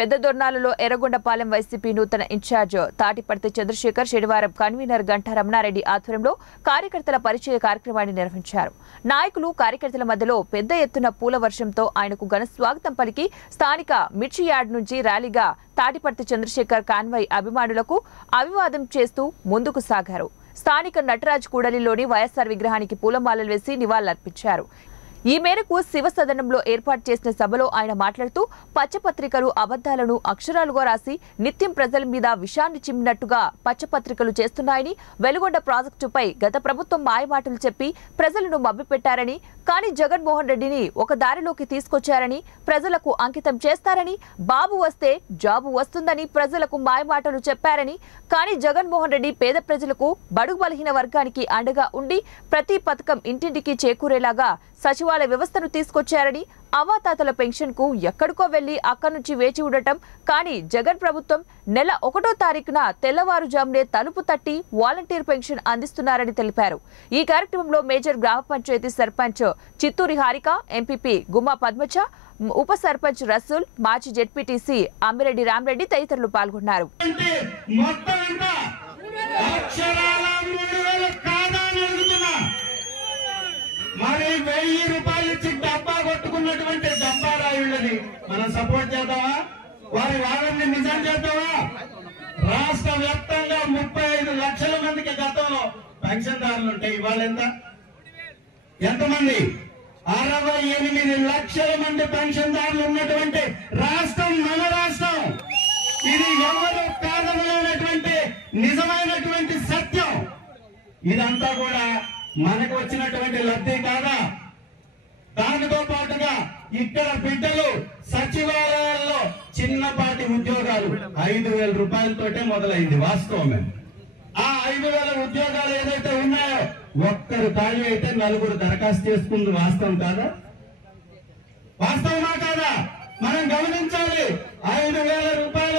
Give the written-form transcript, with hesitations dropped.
పెద్ద దొర్నాలలో ఎర్రగొండపాలెం వైసీపీ నూతన ఇన్ఛార్జ్ తాటిపర్తి చంద్రశేఖర్ శనివారం కన్వీనర్ గంటా రమణారెడ్డి ఆధ్వర్యంలో కార్యకర్తల పరిచయ కార్యక్రమాన్ని నిర్వహించారు. నాయకులు కార్యకర్తల మధ్యలో పెద్ద ఎత్తున పూల వర్షంతో ఆయనకు ఘన స్వాగతం పలికి స్థానిక మిర్చి యార్డ్ నుంచి ర్యాలీగా తాటిపర్తి చంద్రశేఖర్ కాన్వాయ్ అభిమానులకు అభివాదం చేస్తూ ముందుకు సాగారు. స్థానిక నటరాజ్ కూడలిలోని వైఎస్ఆర్ విగ్రహానికి పూలమాలలు వేసి నివాళులర్పించారు. ఈ మేరకు శివ సదనంలో ఏర్పాటు చేసిన సభలో ఆయన మాట్లాడుతూ పచ్చపత్రికలు అబద్దాలను అక్షరాలుగా రాసి నిత్యం ప్రజల మీద విషాన్ని చిమ్మినట్టుగా పచ్చపత్రికలు చేస్తున్నాయని, వెలుగొండ ప్రాజెక్టుపై గత ప్రభుత్వం మాయమాటలు చెప్పి ప్రజలను మభ్యపెట్టారని, కానీ జగన్మోహన్ రెడ్డిని ఒక దారిలోకి తీసుకొచ్చారని, ప్రజలకు అంకితం చేస్తారని, బాబు వస్తే జాబు వస్తుందని ప్రజలకు మాయమాటలు చెప్పారని, కానీ జగన్మోహన్ రెడ్డి పేద ప్రజలకు బడుగు బలహీన వర్గానికి అండగా ఉండి ప్రతి పథకం ఇంటింటికి చేకూరేలాగా సచివాలయ వ్యవస్థను తీసుకొచ్చారని, అవాతాతల పెన్షన్ కు ఎక్కడికో వెళ్లి అక్కడి నుంచి వేచి ఉండటం, కానీ జగన్ ప్రభుత్వం నెల 1వ తారీఖున తెల్లవారుజామునే తలుపు తట్టి వాలంటీర్ పెన్షన్ అందిస్తున్నారని తెలిపారు. ఈ కార్యక్రమంలో మేజర్ గ్రామ పంచాయతీ సర్పంచ్ చిత్తూరి హారిక, ఎంపీపీ గుమ్మా పద్మజ, ఉప సర్పంచ్ రసూల్, మాజీ జెడ్పీటీసీ అమ్మిరెడ్డి రామరెడ్డి తదితరులు పాల్గొన్నారు. మరి 1000 రూపాయలు ఇచ్చి డబ్బా కొట్టుకున్నటువంటి డబ్బా రాయుళ్ళని మనం సపోర్ట్ చేద్దామా? వారి వాదనని నిజం చేద్దామా? రాష్ట్ర వ్యాప్తంగా 35 లక్షల మందికి గతంలో పెన్షన్దారులు ఉంటాయి. ఇవాళ ఎంతమంది? 68 లక్షల మంది పెన్షన్దారులు ఉన్నటువంటి రాష్ట్రం మన రాష్ట్రం. ఇది ఎవరు కాదనలేనటువంటి నిజమైనటువంటి సత్యం. ఇదంతా కూడా మనకు వచ్చినటువంటి లబ్ధి కాదా? దానితో పాటుగా ఇక్కడ బిడ్డలు సచివాలయాల్లో చిన్నపాటి ఉద్యోగాలు 5,000 రూపాయలతోటే మొదలైంది. వాస్తవమే. ఆ 5,000 ఉద్యోగాలు ఏదైతే ఉన్నాయో ఒక్కరు ఖాళీ అయితే 4 దరఖాస్తు చేసుకుంది. వాస్తవం కాదా? వాస్తవమా కాదా? మనం గమనించాలి. 5,000 రూపాయలు